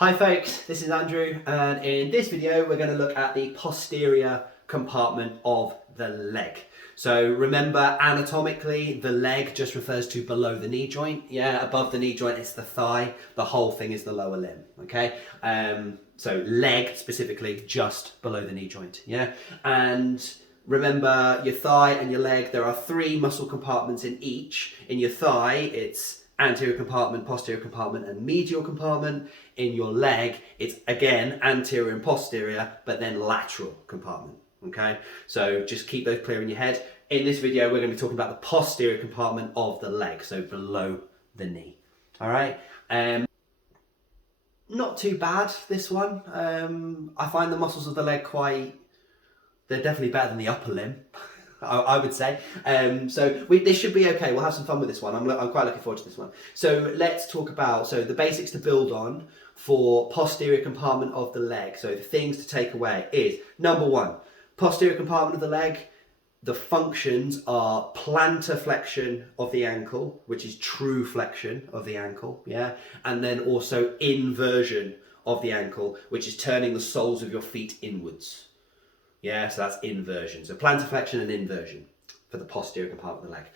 Hi folks, this is Andrew, and in this video we're going to look at the posterior compartment of the leg. So remember, anatomically the leg just refers to below the knee joint. Yeah, above the knee joint it's the thigh, the whole thing is the lower limb. Okay, so leg specifically just below the knee joint. Yeah, and remember your thigh and your leg, there are three muscle compartments in each. In your thigh it's anterior compartment, posterior compartment and medial compartment. In your leg it's again anterior and posterior, but then lateral compartment. Okay, so just keep those clear in your head. In this video we're going to be talking about the posterior compartment of the leg, so below the knee. All right, not too bad this one. I find the muscles of the leg they're definitely better than the upper limb. I would say. So this should be okay. We'll have some fun with this one. I'm quite looking forward to this one. So let's talk about the basics to build on for posterior compartment of the leg. So the things to take away is, number one, posterior compartment of the leg, the functions are plantar flexion of the ankle, which is true flexion of the ankle, yeah, and then also inversion of the ankle, which is turning the soles of your feet inwards. Yeah, so that's inversion. So plantar flexion and inversion for the posterior compartment of the leg.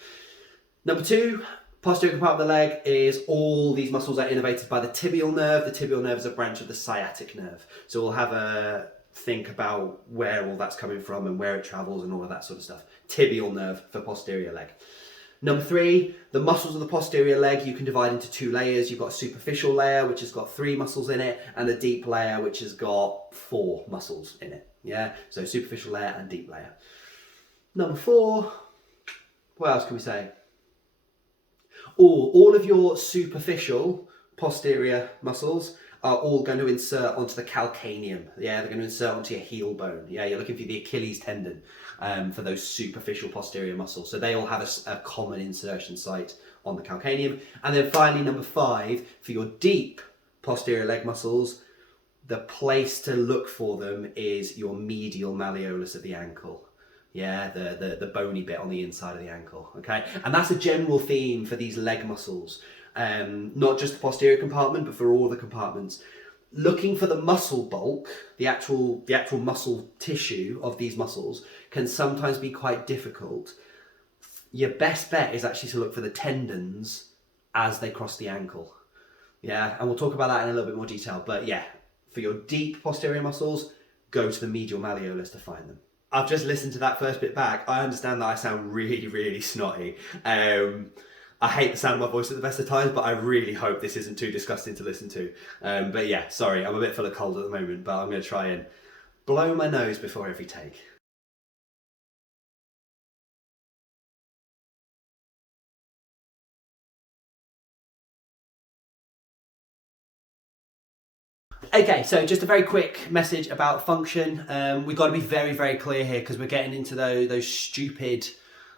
Number two, posterior compartment of the leg is all these muscles are innervated by the tibial nerve. The tibial nerve is a branch of the sciatic nerve. So we'll have a think about where all that's coming from and where it travels and all of that sort of stuff. Tibial nerve for posterior leg. Number three, the muscles of the posterior leg you can divide into two layers. You've got a superficial layer, which has got 3 muscles in it, and a deep layer, which has got 4 muscles in it. Yeah, so superficial layer and deep layer. Number 4, what else can we say? All of your superficial posterior muscles are all going to insert onto the calcaneum. Yeah, they're going to insert onto your heel bone. Yeah, you're looking for the Achilles tendon for those superficial posterior muscles. So they all have a common insertion site on the calcaneum. And then finally, number 5, for your deep posterior leg muscles, the place to look for them is your medial malleolus of the ankle. Yeah, the bony bit on the inside of the ankle. Okay, and that's a general theme for these leg muscles. Not just the posterior compartment, but for all the compartments. Looking for the muscle bulk, the actual muscle tissue of these muscles can sometimes be quite difficult. Your best bet is actually to look for the tendons as they cross the ankle. Yeah, and we'll talk about that in a little bit more detail. But yeah, for your deep posterior muscles, go to the medial malleolus to find them. I've just listened to that first bit back. I understand that I sound really, really snotty. I hate the sound of my voice at the best of times, but I really hope this isn't too disgusting to listen to. But yeah, sorry, I'm a bit full of cold at the moment, but I'm going to try and blow my nose before every take. Okay, so just a very quick message about function. We've got to be very, very clear here because we're getting into those stupid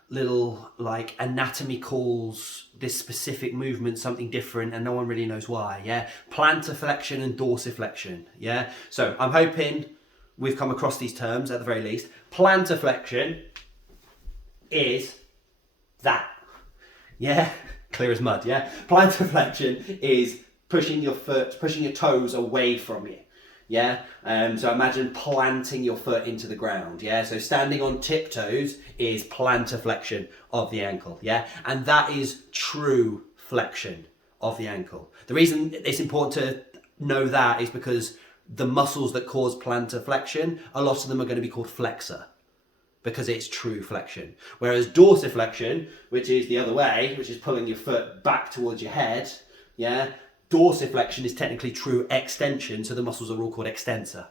little like anatomy calls this specific movement something different and no one really knows why. Yeah, plantar flexion and dorsiflexion. Yeah, so I'm hoping we've come across these terms at the very least. Plantar flexion is that. Yeah, clear as mud. Yeah, plantar flexion is pushing your toes away from you. Yeah, so imagine planting your foot into the ground. Yeah, so standing on tiptoes is plantar flexion of the ankle. Yeah, and that is true flexion of the ankle. The reason it's important to know that is because the muscles that cause plantar flexion, a lot of them are going to be called flexor because it's true flexion. Whereas dorsiflexion, which is the other way, which is pulling your foot back towards your head, yeah, dorsiflexion is technically true extension, so the muscles are all called extensor.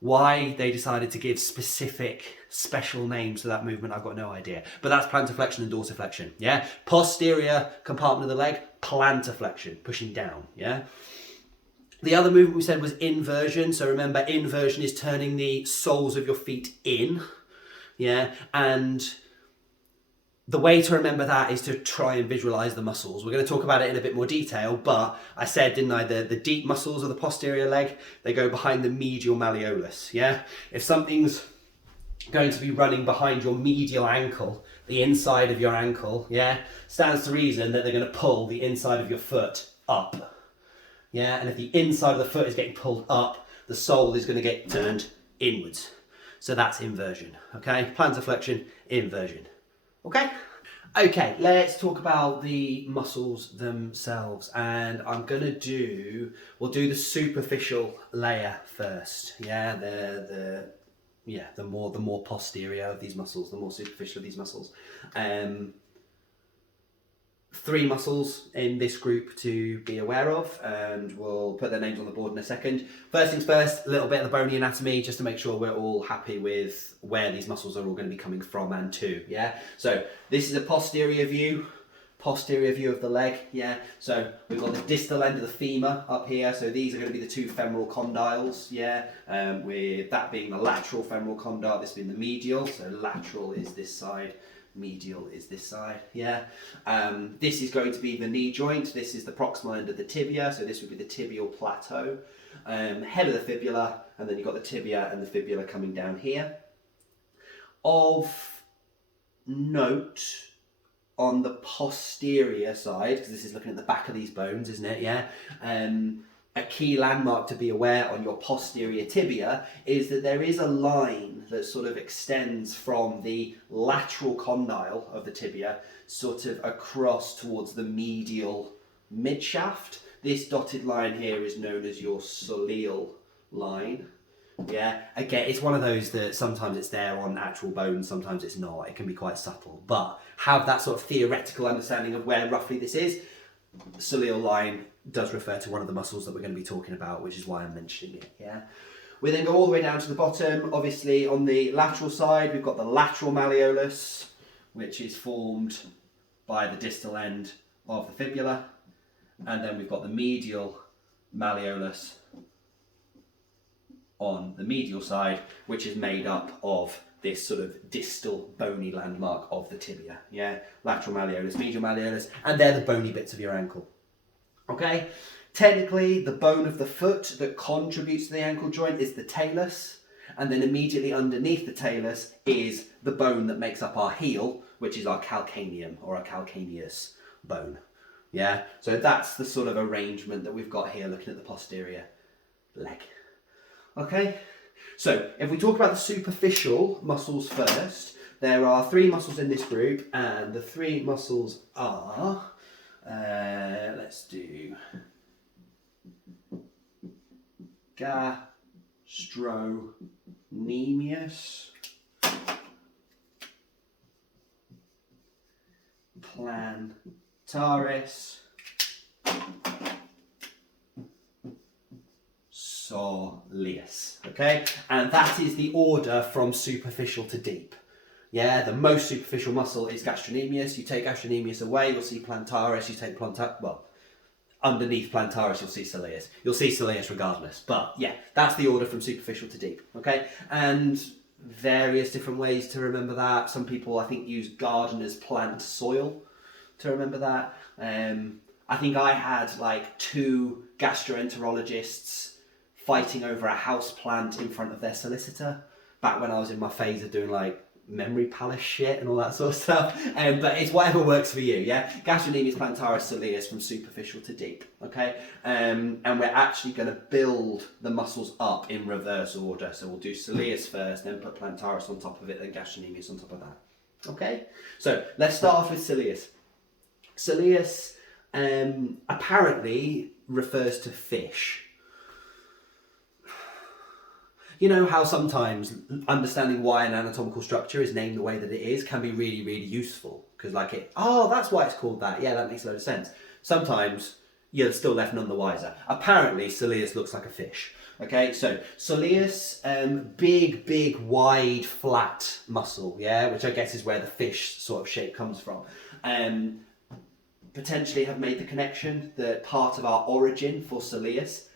Why they decided to give specific, special names to that movement, I've got no idea. But that's plantar flexion and dorsiflexion, yeah? Posterior compartment of the leg, plantar flexion, pushing down, yeah? The other movement we said was inversion. So remember, inversion is turning the soles of your feet in, yeah? And the way to remember that is to try and visualize the muscles. We're going to talk about it in a bit more detail, but I said, didn't I, the deep muscles of the posterior leg, they go behind the medial malleolus, yeah? If something's going to be running behind your medial ankle, the inside of your ankle, yeah, stands to reason that they're going to pull the inside of your foot up. Yeah, and if the inside of the foot is getting pulled up, the sole is going to get turned inwards. So that's inversion, okay? Plantar flexion, inversion, okay? Okay, let's talk about the muscles themselves, and we'll do the superficial layer first. Yeah, the more posterior of these muscles, the more superficial of these muscles. 3 muscles in this group to be aware of, and we'll put their names on the board in a second. First things first, a little bit of the bony anatomy, just to make sure we're all happy with where these muscles are all going to be coming from and to, yeah? So this is a posterior view of the leg, yeah? So we've got the distal end of the femur up here, so these are going to be the 2 femoral condyles, yeah? With that being the lateral femoral condyle, this being the medial, so lateral is this side, medial is this side, yeah. This is going to be the knee joint. This is the proximal end of the tibia, so this would be the tibial plateau. Head of the fibula, and then you've got the tibia and the fibula coming down here. Of note, on the posterior side, because this is looking at the back of these bones, isn't it, yeah? A key landmark to be aware on your posterior tibia is that there is a line that sort of extends from the lateral condyle of the tibia sort of across towards the medial midshaft. This dotted line here is known as your soleal line. Yeah, again, it's one of those that sometimes it's there on actual bones, sometimes it's not. It can be quite subtle, but have that sort of theoretical understanding of where roughly this is. Soleal line does refer to one of the muscles that we're going to be talking about, which is why I'm mentioning it, yeah? We then go all the way down to the bottom. Obviously, on the lateral side, we've got the lateral malleolus, which is formed by the distal end of the fibula. And then we've got the medial malleolus on the medial side, which is made up of this sort of distal bony landmark of the tibia, yeah? Lateral malleolus, medial malleolus, and they're the bony bits of your ankle, okay? Technically, the bone of the foot that contributes to the ankle joint is the talus, and then immediately underneath the talus is the bone that makes up our heel, which is our calcaneum or our calcaneus bone, yeah? So that's the sort of arrangement that we've got here looking at the posterior leg, okay? So, if we talk about the superficial muscles first, there are 3 muscles in this group, and the 3 muscles are, let's do gastrocnemius, plantaris, soleus, okay? And that is the order from superficial to deep. Yeah, the most superficial muscle is gastrocnemius. You take gastrocnemius away, you'll see plantaris. You take underneath plantaris, you'll see soleus. You'll see soleus regardless. But yeah, that's the order from superficial to deep, okay? And various different ways to remember that. Some people, I think, use gardener's plant soil to remember that. I think I had like 2 gastroenterologists fighting over a house plant in front of their solicitor back when I was in my phase of doing like memory palace shit and all that sort of stuff. But it's whatever works for you, yeah? Gastrocnemius, plantaris, soleus from superficial to deep, okay? And we're actually going to build the muscles up in reverse order. So we'll do soleus first, then put plantaris on top of it, then gastrocnemius on top of that, okay? So let's start off with soleus. Soleus apparently refers to fish. You know how sometimes understanding why an anatomical structure is named the way that it is can be really, really useful. Because that's why it's called that. Yeah, that makes a load of sense. Sometimes you're still left none the wiser. Apparently, soleus looks like a fish. Okay, so soleus, big, wide, flat muscle, yeah, which I guess is where the fish sort of shape comes from. Potentially have made the connection that part of our origin for soleus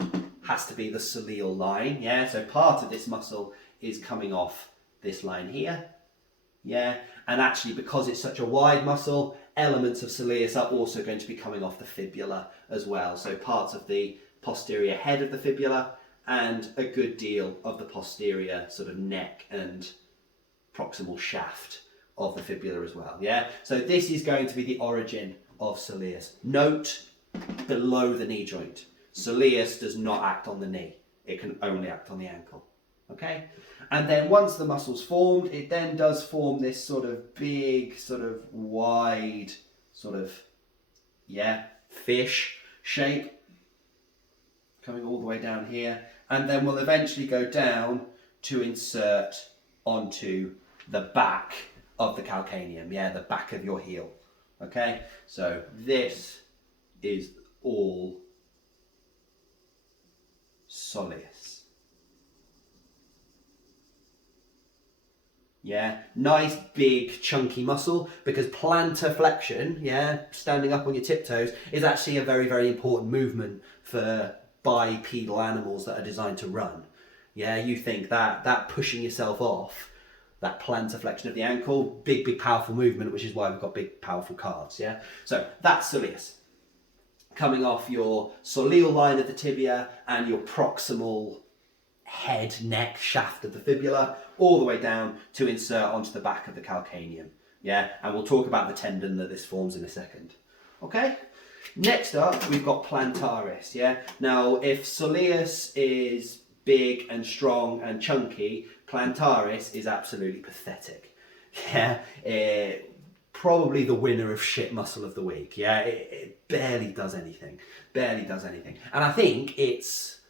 has to be the soleal line, yeah? So part of this muscle is coming off this line here, yeah? And actually, because it's such a wide muscle, elements of soleus are also going to be coming off the fibula as well. So parts of the posterior head of the fibula and a good deal of the posterior sort of neck and proximal shaft of the fibula as well, yeah? So this is going to be the origin of soleus. Note below the knee joint. Soleus does not act on the knee. It can only act on the ankle. Okay? And then once the muscle's formed, it then does form this sort of big, sort of wide, sort of, fish shape, coming all the way down here. And then we'll eventually go down to insert onto the back of the calcaneum, the back of your heel. Okay? So this is all soleus. Nice big chunky muscle, because plantar flexion, standing up on your tiptoes, is actually a very, very important movement for bipedal animals that are designed to run. You think that pushing yourself off, that plantar flexion of the ankle, big powerful movement, which is why we've got big powerful calves. So that's soleus, coming off your soleal line of the tibia and your proximal head, neck, shaft of the fibula, all the way down to insert onto the back of the calcaneum. And we'll talk about the tendon that this forms in a second. Okay? Next up, we've got plantaris. Now, if soleus is big and strong and chunky, plantaris is absolutely pathetic. Probably the winner of shit muscle of the week. It barely does anything. And I think it's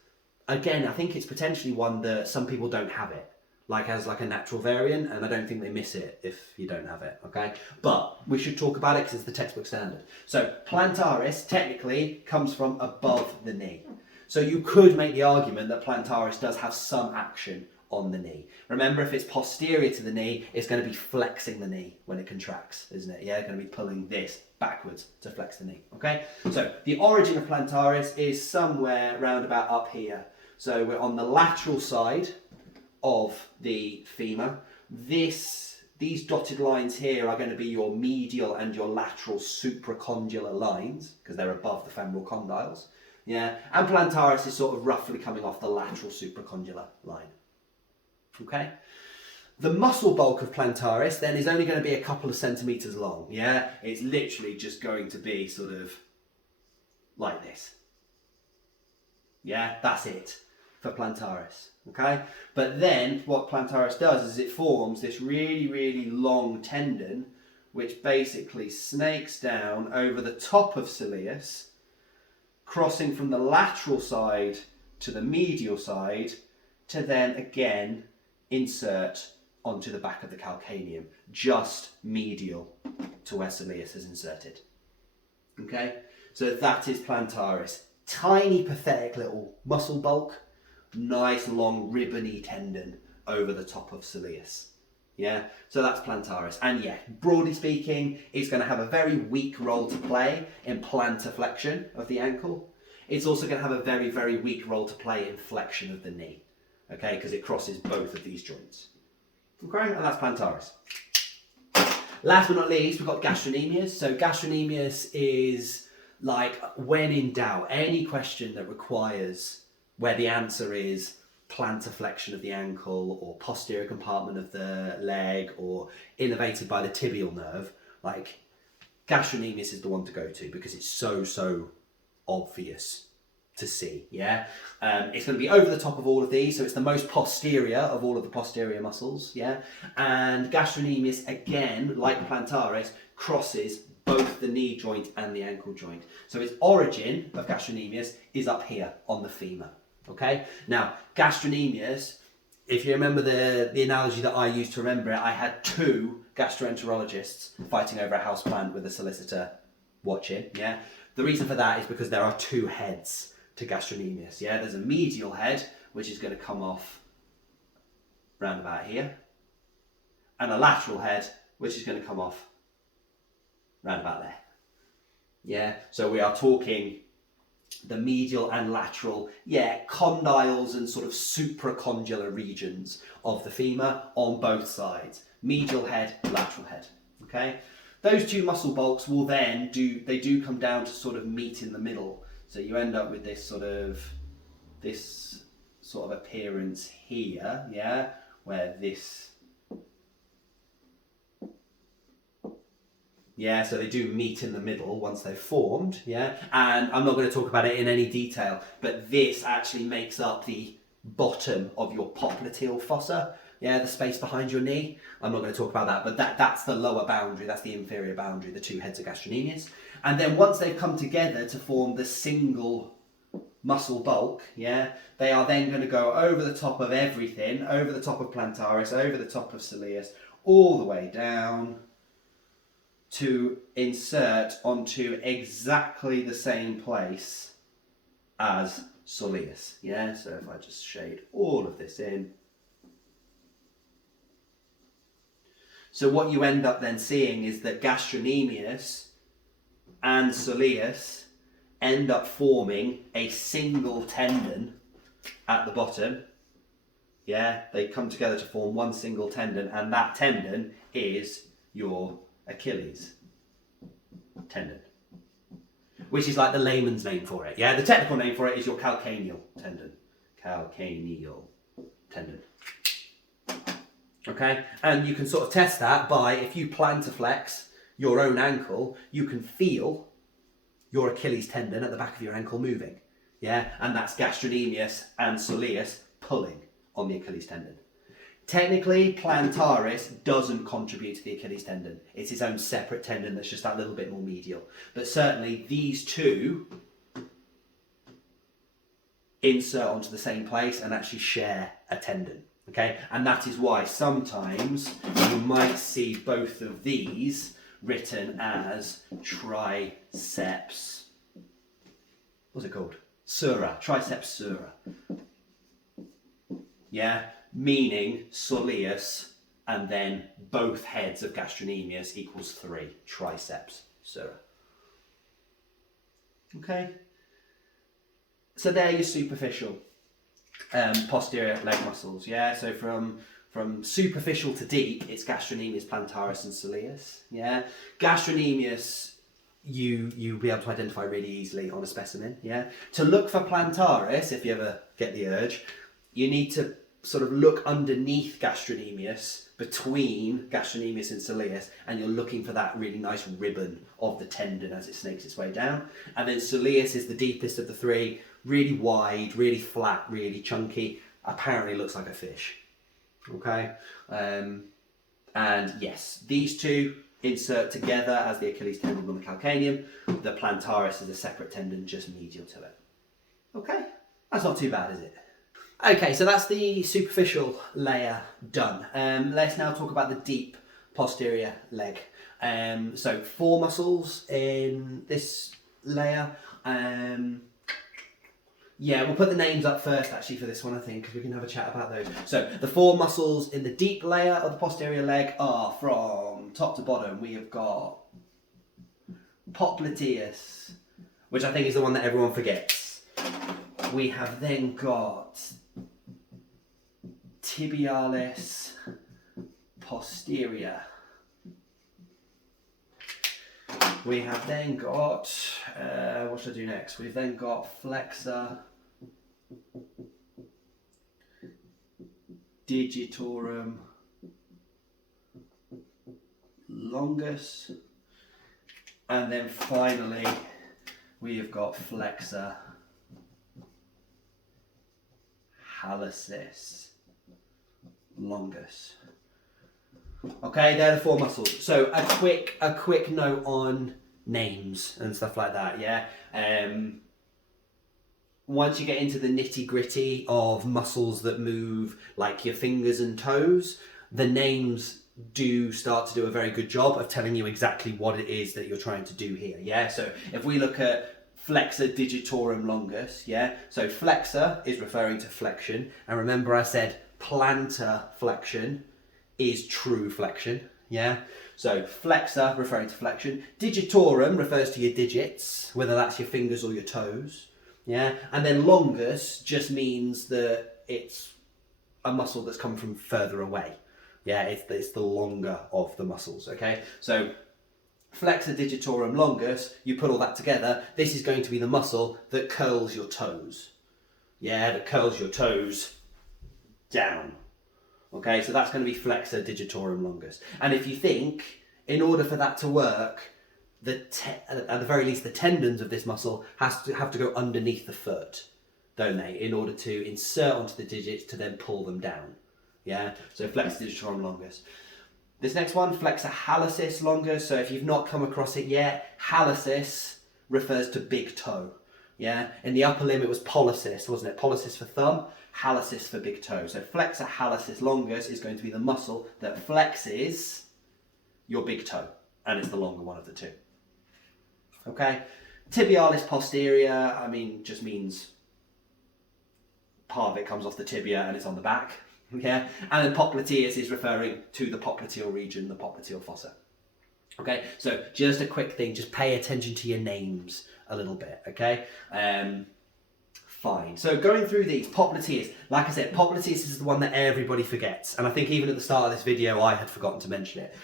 potentially one that some people don't have it, as a natural variant, and I don't think they miss it if you don't have it, okay? But we should talk about it because it's the textbook standard. So plantaris technically comes from above the knee. So you could make the argument that plantaris does have some action on the knee. Remember, if it's posterior to the knee, it's going to be flexing the knee when it contracts, isn't it? Going to be pulling this backwards to flex the knee, okay? So the origin of plantaris is somewhere round about up here. So we're on the lateral side of the femur. These dotted lines here are going to be your medial and your lateral supracondylar lines, because they're above the femoral condyles. And plantaris is sort of roughly coming off the lateral supracondylar line. Okay? The muscle bulk of plantaris then is only going to be a couple of centimeters long. It's literally just going to be sort of like this. That's it for plantaris. Okay? But then what plantaris does is it forms this really, really long tendon, which basically snakes down over the top of soleus, crossing from the lateral side to the medial side, to then again insert onto the back of the calcaneum, just medial to where soleus is inserted. Okay, so that is plantaris. Tiny, pathetic little muscle bulk, nice long ribbony tendon over the top of soleus. So that's plantaris. And broadly speaking, it's going to have a very weak role to play in plantar flexion of the ankle. It's also going to have a very, very weak role to play in flexion of the knee. Okay, because it crosses both of these joints. Okay, and that's plantaris. Last but not least, we've got gastrocnemius. So gastrocnemius is when in doubt, any question that requires where the answer is plantar flexion of the ankle or posterior compartment of the leg or innervated by the tibial nerve, gastrocnemius is the one to go to because it's so obvious to see. It's going to be over the top of all of these, so it's the most posterior of all of the posterior muscles. And gastrocnemius, again, like plantaris, crosses both the knee joint and the ankle joint. So its origin of gastrocnemius is up here on the femur. Okay, now gastrocnemius, if you remember the analogy that I used to remember it, I had two gastroenterologists fighting over a houseplant with a solicitor watching. The reason for that is because there are two heads to gastrocnemius. There's a medial head, which is going to come off round about here, and a lateral head, which is going to come off round about there. So we are talking the medial and lateral, condyles and sort of supracondylar regions of the femur on both sides. Medial head, lateral head. Okay? Those two muscle bulks will then do come down to sort of meet in the middle. So you end up with this sort of appearance here, where this Yeah, so they do meet in the middle once they've formed, yeah? And I'm not going to talk about it in any detail, but this actually makes up the bottom of your popliteal fossa, yeah, the space behind your knee. I'm not going to talk about that, but that's the lower boundary, that's the inferior boundary, the two heads of gastrocnemius. And then once they've come together to form the single muscle bulk, yeah, they are then going to go over the top of everything, over the top of plantaris, over the top of soleus, all the way down to insert onto exactly the same place as soleus. Yeah, so if I just shade all of this in. So what you end up then seeing is that gastrocnemius and soleus end up forming a single tendon at the bottom. Yeah, they come together to form one single tendon, and that tendon is your Achilles tendon, which is like the layman's name for it. Yeah, the technical name for it is your calcaneal tendon. Calcaneal tendon. Okay, and you can sort of test that by, if you plantarflex your own ankle, you can feel your Achilles tendon at the back of your ankle moving. Yeah, and that's gastrocnemius and soleus pulling on the Achilles tendon. Technically, plantaris doesn't contribute to the Achilles tendon. It's its own separate tendon that's just that little bit more medial. But certainly these two insert onto the same place and actually share a tendon. Okay, and that is why sometimes you might see both of these written as triceps. What's it called? Sura. Triceps sura. Yeah, meaning soleus and then both heads of gastrocnemius equals 3. Triceps sura. Okay. So they're your superficial posterior leg muscles. Yeah, so from superficial to deep, it's gastrocnemius, plantaris, and soleus. Yeah, gastrocnemius you'll be able to identify really easily on a specimen. Yeah, to look for plantaris, if you ever get the urge, you need to sort of look underneath gastrocnemius, between gastrocnemius and soleus, and you're looking for that really nice ribbon of the tendon as it snakes its way down. And then soleus is the deepest of the three, really wide, really flat, really chunky, apparently looks like a fish. Okay, and yes, these two insert together as the Achilles tendon on the calcaneum. The plantaris is a separate tendon just medial to it. Okay, that's not too bad, is it? Okay, so that's the superficial layer done. Let's now talk about the deep posterior leg. So 4 muscles in this layer. Yeah, we'll put the names up first actually for this one, I think, because we can have a chat about those. So the 4 muscles in the deep layer of the posterior leg are, from top to bottom, we have got popliteus, which I think is the one that everyone forgets. We have then got tibialis posterior. We have then got, what should I do next? We've then got flexor digitorum longus, and then finally we have got flexor hallucis longus. Okay, they're the 4 muscles. So a quick note on names and stuff like that, yeah? Once you get into the nitty-gritty of muscles that move, like your fingers and toes, the names do start to do a very good job of telling you exactly what it is that you're trying to do here, yeah? So if we look at flexor digitorum longus, yeah? So flexor is referring to flexion, and remember I said plantar flexion is true flexion, yeah? So flexor referring to flexion, digitorum refers to your digits, whether that's your fingers or your toes, yeah? And then longus just means that it's a muscle that's come from further away, yeah? It's the longer of the muscles, okay? So flexor digitorum longus, you put all that together, this is going to be the muscle that curls your toes, yeah? That curls your toes down. Okay, so that's going to be flexor digitorum longus. And if you think in order for that to work, at the very least, the tendons of this muscle have to go underneath the foot, don't they, in order to insert onto the digits to then pull them down. Yeah, so flexor digitorum longus. This next one, flexor hallucis longus. So if you've not come across it yet, hallucis refers to big toe. Yeah, in the upper limb it was pollicis, wasn't it? Pollicis for thumb, hallucis for big toe. So flexor hallucis longus is going to be the muscle that flexes your big toe, and it's the longer one of the two. Okay, tibialis posterior, I mean, just means part of it comes off the tibia and it's on the back. Yeah, and then popliteus is referring to the popliteal region, the popliteal fossa. Okay, so just a quick thing, just pay attention to your names a little bit, okay? Fine. So going through these, popliteus, like I said, popliteus is the one that everybody forgets. And I think even at the start of this video, I had forgotten to mention it.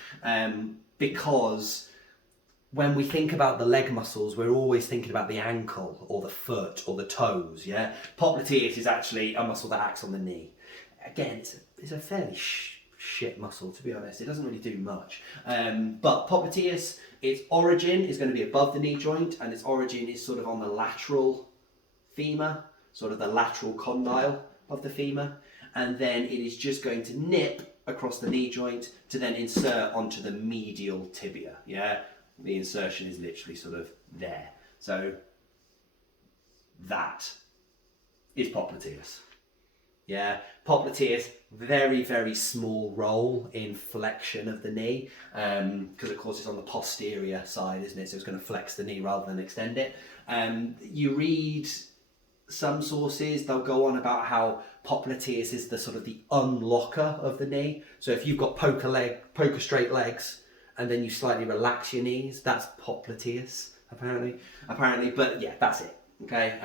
Because when we think about the leg muscles, we're always thinking about the ankle or the foot or the toes, yeah? Popliteus is actually a muscle that acts on the knee. Again, it's a fairly shit muscle, to be honest. It doesn't really do much. But popliteus, its origin is going to be above the knee joint, and its origin is sort of on the lateral femur, sort of the lateral condyle of the femur. And then it is just going to nip across the knee joint to then insert onto the medial tibia. Yeah, the insertion is literally sort of there. So that is popliteus. Yeah, popliteus, very, very small role in flexion of the knee, because of course it's on the posterior side, isn't it? So it's going to flex the knee rather than extend it. You read some sources, they'll go on about how popliteus is the sort of the unlocker of the knee. So if you've got poker straight legs, and then you slightly relax your knees, that's popliteus, apparently. But yeah, that's it. Okay,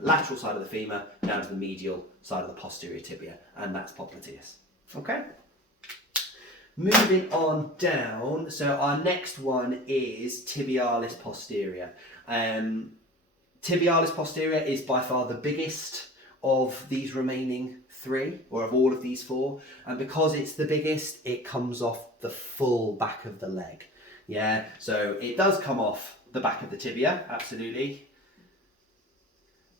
lateral side of the femur down to the medial side of the posterior tibia, and that's popliteus. Okay, moving on down. So our next one is tibialis posterior. Tibialis posterior is by far the biggest of these remaining three, or of all of these four, and because it's the biggest, it comes off the full back of the leg. Yeah, so it does come off the back of the tibia, absolutely.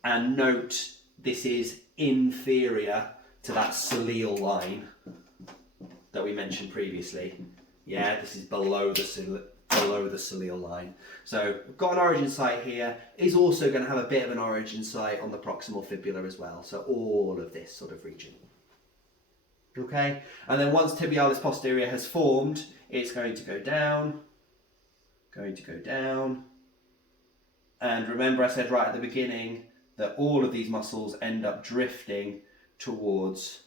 And note, this is inferior to that cilial line that we mentioned previously. Yeah, this is below the cilial line. So we've got an origin site here. Is also going to have a bit of an origin site on the proximal fibula as well. So all of this sort of region. Okay, and then once tibialis posterior has formed, it's going to go down, and remember I said right at the beginning that all of these muscles end up drifting towards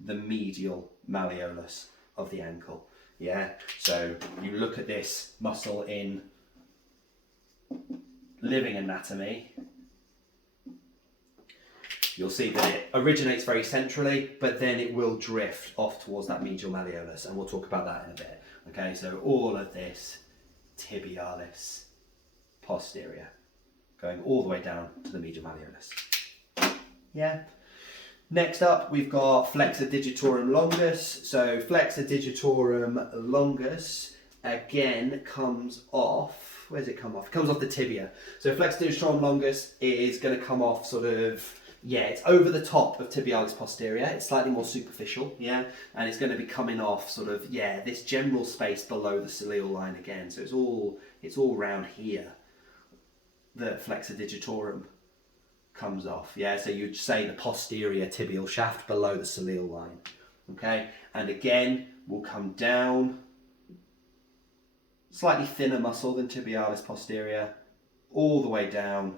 the medial malleolus of the ankle. Yeah, so you look at this muscle in living anatomy, you'll see that it originates very centrally, but then it will drift off towards that medial malleolus, and we'll talk about that in a bit. Okay, so all of this tibialis posterior, going all the way down to the medial malleolus. Yeah. Next up, we've got flexor digitorum longus. So flexor digitorum longus, again, comes off, where does it come off? It comes off the tibia. So flexor digitorum longus is going to come off sort of, yeah, it's over the top of tibialis posterior. It's slightly more superficial, yeah, and it's going to be coming off sort of, yeah, this general space below the cilial line again. So it's all round here that flexor digitorum comes off. Yeah, so you'd say the posterior tibial shaft below the cilial line. Okay, and again, we'll come down, slightly thinner muscle than tibialis posterior, all the way down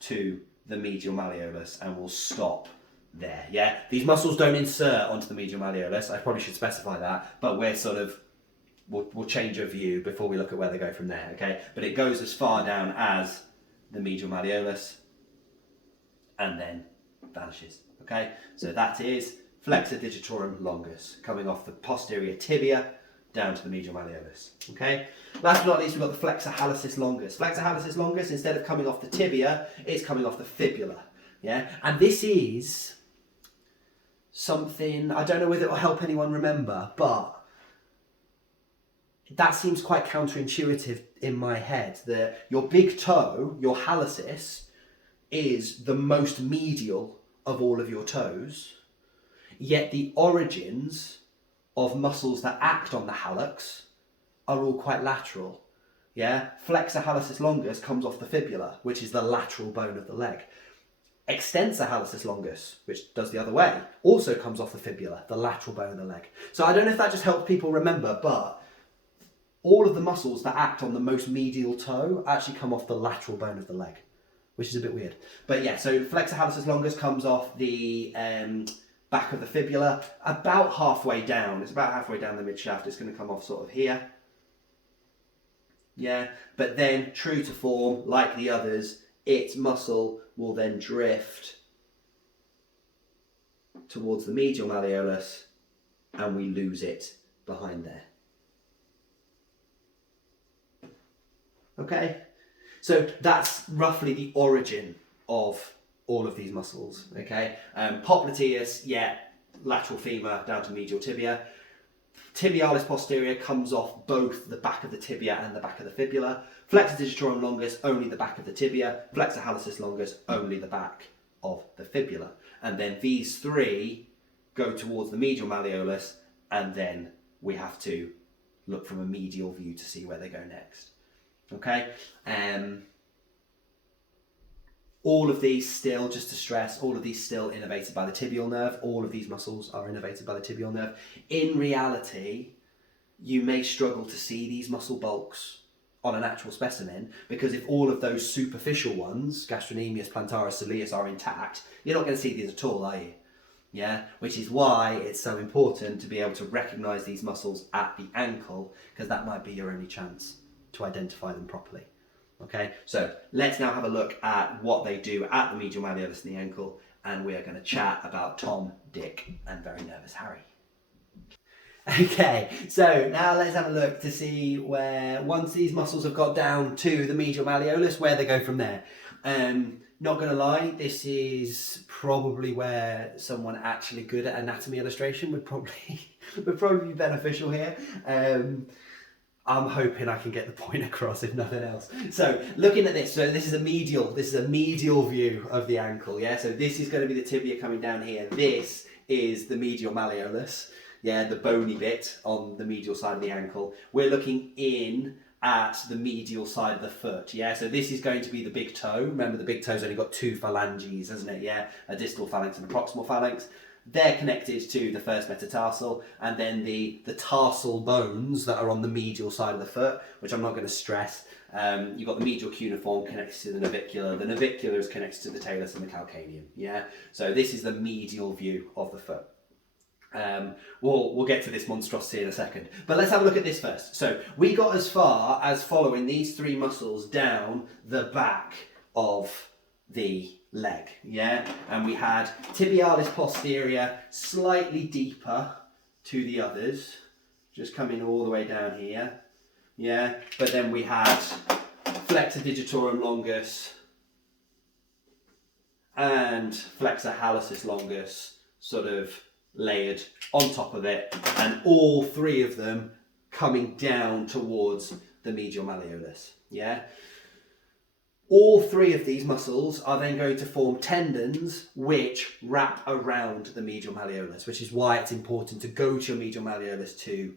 to the medial malleolus, and we'll stop there. Yeah, these muscles don't insert onto the medial malleolus. I probably should specify that, but we're sort of, we'll change our view before we look at where they go from there, okay? But it goes as far down as the medial malleolus and then vanishes, okay? So that is flexor digitorum longus, coming off the posterior tibia down to the medial malleolus, okay? Last but not least, we've got the flexor hallucis longus. Flexor hallucis longus, instead of coming off the tibia, it's coming off the fibula, yeah? And this is something, I don't know whether it will help anyone remember, but that seems quite counterintuitive in my head, that your big toe, your hallucis, is the most medial of all of your toes, yet the origins of muscles that act on the hallux are all quite lateral. Yeah, flexor hallucis longus comes off the fibula, which is the lateral bone of the leg. Extensor hallucis longus, which does the other way, also comes off the fibula, the lateral bone of the leg. So I don't know if that just helps people remember, but all of the muscles that act on the most medial toe actually come off the lateral bone of the leg, which is a bit weird. But yeah, so flexor hallucis longus comes off the back of the fibula, about halfway down. It's about halfway down the mid shaft. It's going to come off sort of here. Yeah, but then true to form, like the others, its muscle will then drift towards the medial malleolus and we lose it behind there. Okay, so that's roughly the origin of all of these muscles. Okay, popliteus, yeah, lateral femur down to medial tibia. Tibialis posterior comes off both the back of the tibia and the back of the fibula. Flexor digitorum longus, only the back of the tibia. Flexor hallucis longus, only the back of the fibula. And then these three go towards the medial malleolus, and then we have to look from a medial view to see where they go next. Okay? All of these still, just to stress, all of these still innervated by the tibial nerve. All of these muscles are innervated by the tibial nerve. In reality, you may struggle to see these muscle bulks on an actual specimen, because if all of those superficial ones, gastrocnemius, plantaris, soleus, are intact, you're not going to see these at all, are you? Yeah, which is why it's so important to be able to recognise these muscles at the ankle, because that might be your only chance to identify them properly. Okay, so let's now have a look at what they do at the medial malleolus and the ankle, and we are going to chat about Tom, Dick, and very nervous Harry. Okay, so now let's have a look to see where, once these muscles have got down to the medial malleolus, where they go from there. Not going to lie, this is probably where someone actually good at anatomy illustration would probably be beneficial here. I'm hoping I can get the point across, if nothing else. So looking at this, so this is a medial view of the ankle, yeah? So this is going to be the tibia coming down here. This is the medial malleolus, yeah, the bony bit on the medial side of the ankle. We're looking in at the medial side of the foot, yeah? So this is going to be the big toe. Remember, the big toe's only got two phalanges, hasn't it, yeah? A distal phalanx and a proximal phalanx. They're connected to the first metatarsal, and then the tarsal bones that are on the medial side of the foot, which I'm not going to stress. You've got the medial cuneiform connected to the navicular. The navicular is connected to the talus and the calcaneum. Yeah, so this is the medial view of the foot. We'll get to this monstrosity in a second, but let's have a look at this first. So we got as far as following these three muscles down the back of the leg, yeah, and we had tibialis posterior slightly deeper to the others, just coming all the way down here, yeah, but then we had flexor digitorum longus and flexor hallucis longus sort of layered on top of it, and all three of them coming down towards the medial malleolus, yeah. All three of these muscles are then going to form tendons which wrap around the medial malleolus, which is why it's important to go to your medial malleolus to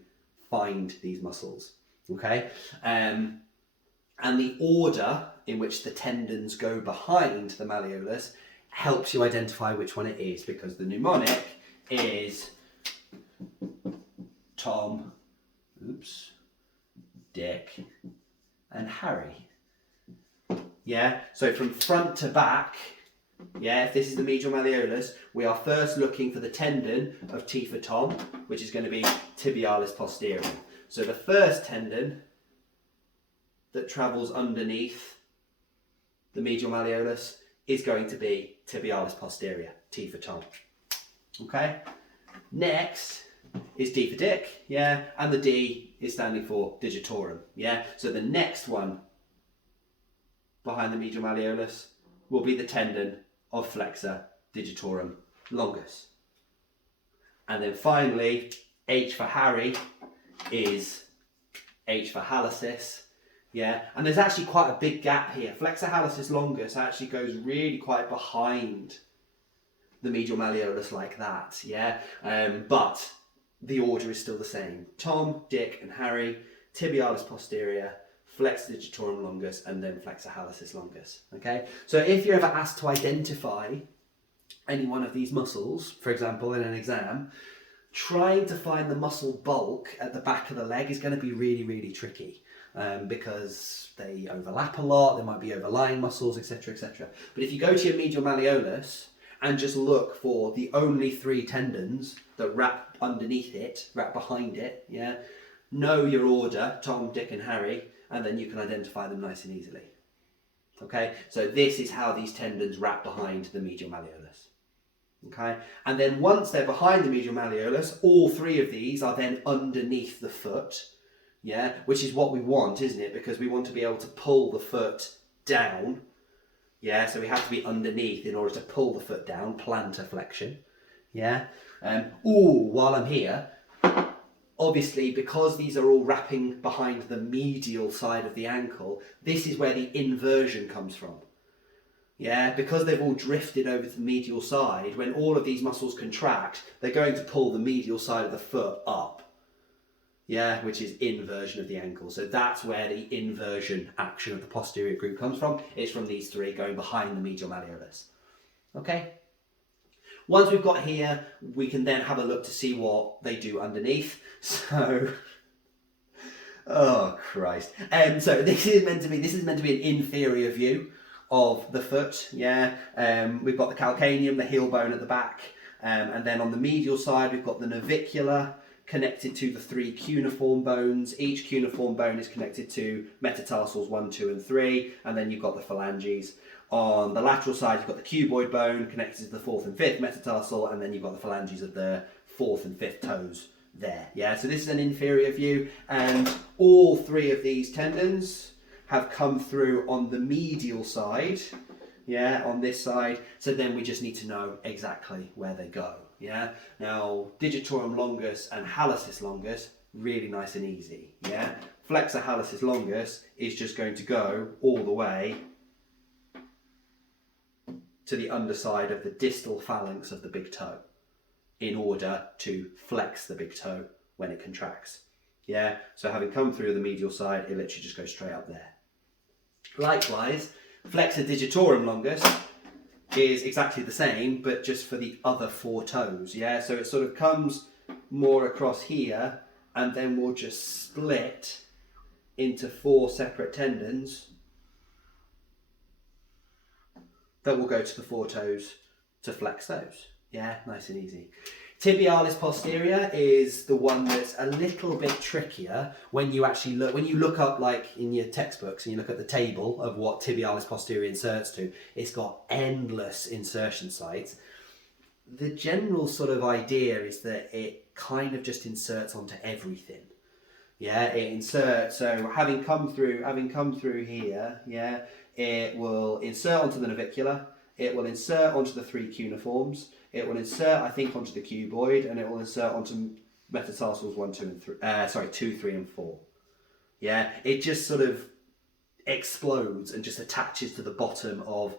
find these muscles, okay? And the order in which the tendons go behind the malleolus helps you identify which one it is, because the mnemonic is Tom, Dick, and Harry. Yeah, so from front to back, yeah, if this is the medial malleolus, we are first looking for the tendon of T for Tom, which is going to be tibialis posterior. So the first tendon that travels underneath the medial malleolus is going to be tibialis posterior, T for Tom. Okay, next is D for Dick, yeah, and the D is standing for digitorum, yeah. So the next one behind the medial malleolus will be the tendon of flexor digitorum longus. And then finally, H for Harry is H for hallucis. Yeah, and there's actually quite a big gap here. Flexor hallucis longus actually goes really quite behind the medial malleolus like that, yeah? But the order is still the same. Tom, Dick and Harry, tibialis posterior, flexor digitorum longus, and then flexor hallucis longus, okay? So if you're ever asked to identify any one of these muscles, for example, in an exam, trying to find the muscle bulk at the back of the leg is going to be really, really tricky. Because they overlap a lot, there might be overlying muscles, etc., etc. But if you go to your medial malleolus and just look for the only 3 tendons that wrap underneath it, wrap behind it, yeah, know your order, Tom, Dick and Harry, and then you can identify them nice and easily. Okay, so this is how these tendons wrap behind the medial malleolus. Okay, and then once they're behind the medial malleolus, all 3 of these are then underneath the foot. Yeah, which is what we want, isn't it? Because we want to be able to pull the foot down. Yeah, so we have to be underneath in order to pull the foot down, plantar flexion. Yeah. While I'm here, obviously because these are all wrapping behind the medial side of the ankle, this is where the inversion comes from. Yeah, because they've all drifted over to the medial side, when all of these muscles contract, they're going to pull the medial side of the foot up. Yeah, which is inversion of the ankle. So that's where the inversion action of the posterior group comes from. It's from these 3 going behind the medial malleolus. Okay? Once we've got here, we can then have a look to see what they do underneath. So, oh Christ. So this is meant to be an inferior view of the foot. Yeah. We've got the calcaneum, the heel bone at the back. And then on the medial side, we've got the navicular, connected to the 3 cuneiform bones. Each cuneiform bone is connected to metatarsals 1, 2 and 3, and then you've got the phalanges. On the lateral side you've got the cuboid bone connected to the 4th and 5th metatarsal, and then you've got the phalanges of the 4th and 5th toes there. Yeah, so this is an inferior view, and all 3 of these tendons have come through on the medial side, yeah, on this side, so then we just need to know exactly where they go. Yeah. Now, digitorum longus and hallucis longus, really nice and easy. Yeah. Flexor hallucis longus is just going to go all the way to the underside of the distal phalanx of the big toe in order to flex the big toe when it contracts. Yeah. So having come through the medial side, it literally just goes straight up there. Likewise, flexor digitorum longus is exactly the same, but just for the other 4 toes, yeah? So it sort of comes more across here, and then we'll just split into 4 separate tendons that will go to the 4 toes to flex those. Yeah, nice and easy. Tibialis posterior is the one that's a little bit trickier when you actually look up, like in your textbooks, and you look at the table of what tibialis posterior inserts to. It's got endless insertion sites. The general sort of idea is that it kind of just inserts onto everything. Yeah, it inserts. So having come through here, yeah, it will insert onto the navicular. It will insert onto the 3 cuneiforms. It will insert, I think, onto the cuboid, and it will insert onto metatarsals 1, 2 and 3. 2, 3 and 4. Yeah, it just sort of explodes and just attaches to the bottom of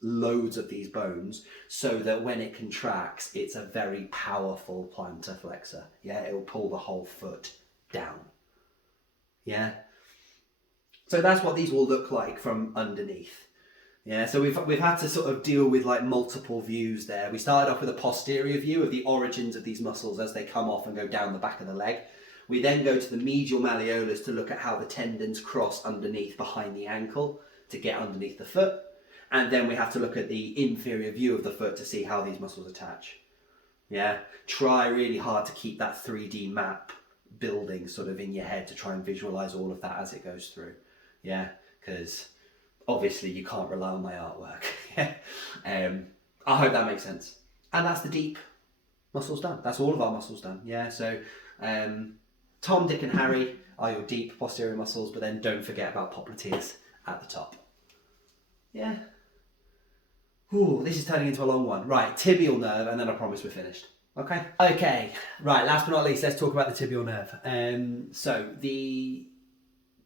loads of these bones, so that when it contracts, it's a very powerful plantar flexor. Yeah, it will pull the whole foot down. Yeah. So that's what these will look like from underneath. Yeah, so we've had to sort of deal with like multiple views there. We started off with a posterior view of the origins of these muscles as they come off and go down the back of the leg. We then go to the medial malleolus to look at how the tendons cross underneath behind the ankle to get underneath the foot. And then we have to look at the inferior view of the foot to see how these muscles attach. Yeah, try really hard to keep that 3D map building sort of in your head to try and visualize all of that as it goes through. Yeah, because obviously you can't rely on my artwork. I hope that makes sense. And that's the deep muscles done. That's all of our muscles done. Yeah, so Tom, Dick and Harry are your deep posterior muscles, but then don't forget about popliteus at the top. Yeah. Ooh, this is turning into a long one. Right, tibial nerve, and then I promise we're finished. Okay. Okay, right, last but not least, let's talk about the tibial nerve. So the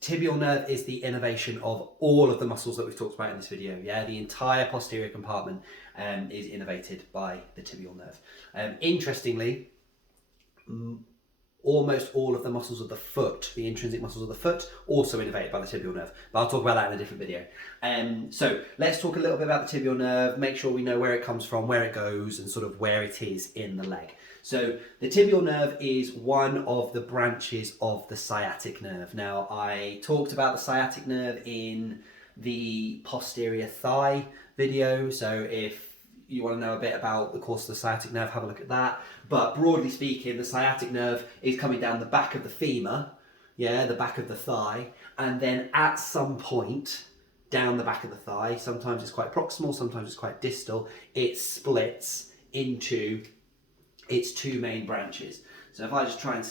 Tibial nerve is the innervation of all of the muscles that we've talked about in this video. Yeah, the entire posterior compartment is innervated by the tibial nerve. Interestingly, almost all of the muscles of the foot, the intrinsic muscles of the foot, also innervated by the tibial nerve. But I'll talk about that in a different video. So let's talk a little bit about the tibial nerve, make sure we know where it comes from, where it goes, and sort of where it is in the leg. So the tibial nerve is one of the branches of the sciatic nerve. Now, I talked about the sciatic nerve in the posterior thigh video. So if you want to know a bit about the course of the sciatic nerve, have a look at that. But broadly speaking, the sciatic nerve is coming down the back of the femur, yeah, the back of the thigh, and then at some point down the back of the thigh, sometimes it's quite proximal, sometimes it's quite distal, it splits into its two main branches. So if I just try and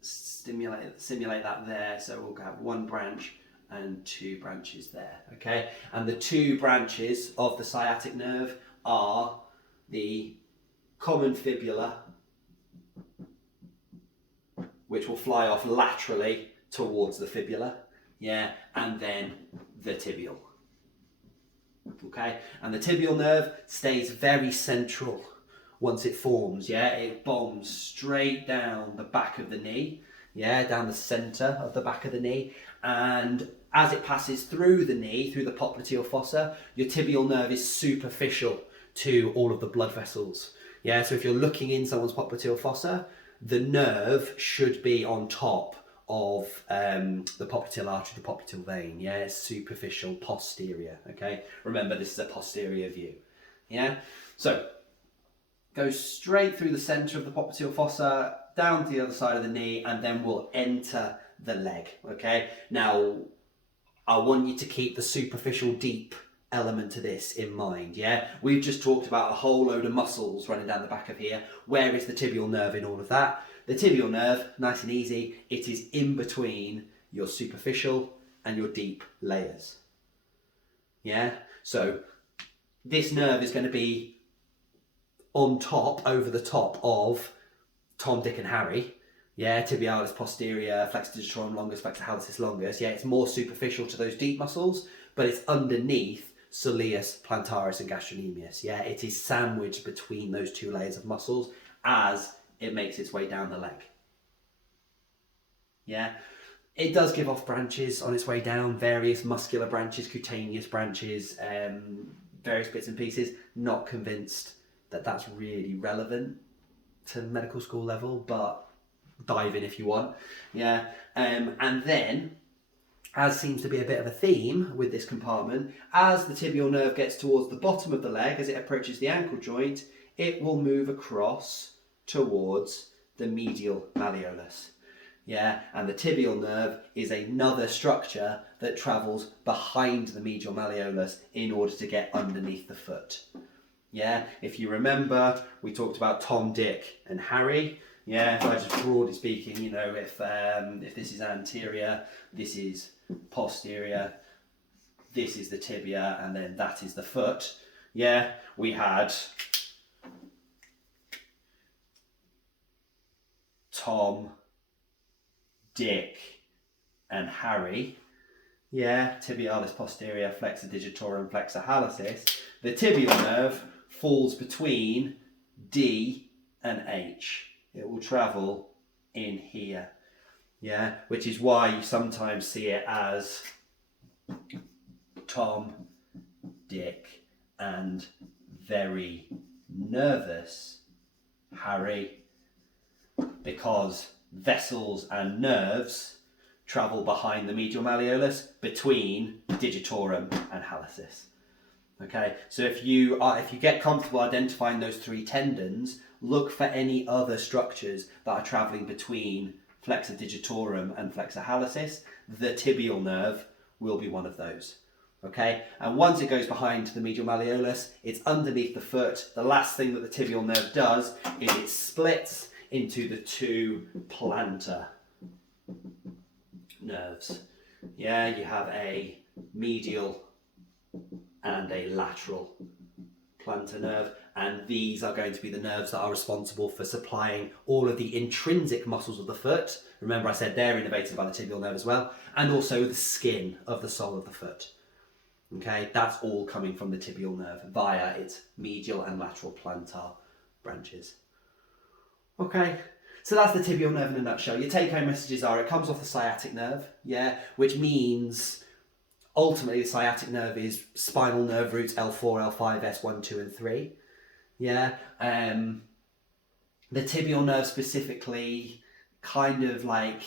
simulate that there, so we'll have one branch and two branches there, okay? And the two branches of the sciatic nerve are the common fibula, which will fly off laterally towards the fibula, yeah, and then the tibial, okay? And the tibial nerve stays very central once it forms, yeah? It bombs straight down the back of the knee, yeah, down the center of the back of the knee, and as it passes through the knee, through the popliteal fossa, your tibial nerve is superficial to all of the blood vessels. Yeah, so if you're looking in someone's popliteal fossa, the nerve should be on top of the popliteal artery, the popliteal vein. Yeah, it's superficial, posterior. Okay, remember this is a posterior view. Yeah, so go straight through the center of the popliteal fossa, down to the other side of the knee, and then we'll enter the leg. Okay, now I want you to keep the superficial deep element to this in mind, yeah? We've just talked about a whole load of muscles running down the back of here. Where is the tibial nerve in all of that? The tibial nerve, nice and easy, it is in between your superficial and your deep layers. Yeah? So this nerve is going to be on top, over the top of Tom, Dick and Harry. Yeah, tibialis posterior, flexor digitorum longus, flexor hallucis longus. Yeah, it's more superficial to those deep muscles, but it's underneath soleus, plantaris and gastrocnemius. Yeah, it is sandwiched between those two layers of muscles as it makes its way down the leg. Yeah, it does give off branches on its way down, various muscular branches, cutaneous branches, various bits and pieces. Not convinced that that's really relevant to medical school level, but dive in if you want. Yeah, and then, as seems to be a bit of a theme with this compartment, as the tibial nerve gets towards the bottom of the leg, as it approaches the ankle joint, it will move across towards the medial malleolus. Yeah, and the tibial nerve is another structure that travels behind the medial malleolus in order to get underneath the foot. Yeah, if you remember, we talked about Tom, Dick and Harry. Yeah, if I just broadly speaking, you know, if this is anterior, this is posterior, this is the tibia, and then that is the foot. Yeah, we had Tom, Dick, and Harry. Yeah, tibialis posterior, flexor digitorum, flexor hallucis. The tibial nerve falls between D and H. It will travel in here, yeah, which is why you sometimes see it as Tom, Dick, and very nervous Harry, because vessels and nerves travel behind the medial malleolus between digitorum and hallucis. Okay, so if you get comfortable identifying those three tendons, look for any other structures that are travelling between flexor digitorum and flexor hallucis. The tibial nerve will be one of those. Okay, and once it goes behind the medial malleolus, it's underneath the foot. The last thing that the tibial nerve does is it splits into the two plantar nerves. Yeah, you have a medial and a lateral plantar nerve, and these are going to be the nerves that are responsible for supplying all of the intrinsic muscles of the foot. Remember I said they're innervated by the tibial nerve as well, and also the skin of the sole of the foot. Okay, that's all coming from the tibial nerve via its medial and lateral plantar branches. Okay, so that's the tibial nerve in a nutshell. Your take-home messages are it comes off the sciatic nerve, yeah, which means ultimately the sciatic nerve is spinal nerve roots L4, L5, S1, 2 and 3. Yeah, the tibial nerve specifically kind of like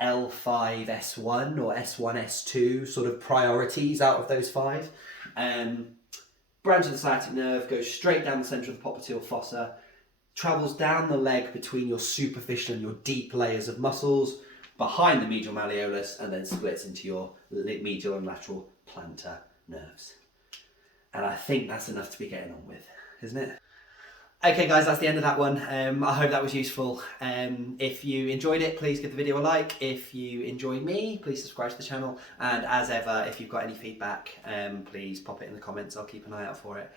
L5, S1 or S1, S2 sort of priorities out of those 5. Branch of the sciatic nerve goes straight down the centre of the popliteal fossa, travels down the leg between your superficial and your deep layers of muscles, behind the medial malleolus, and then splits into your medial and lateral plantar nerves. And I think that's enough to be getting on with, isn't it? Okay guys, that's the end of that one. I hope that was useful. If you enjoyed it, please give the video a like. If you enjoyed me, please subscribe to the channel. And as ever, if you've got any feedback, please pop it in the comments. I'll keep an eye out for it.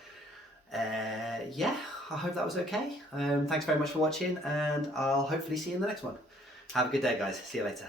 Yeah, I hope that was okay. Thanks very much for watching, and I'll hopefully see you in the next one. Have a good day guys. See you later.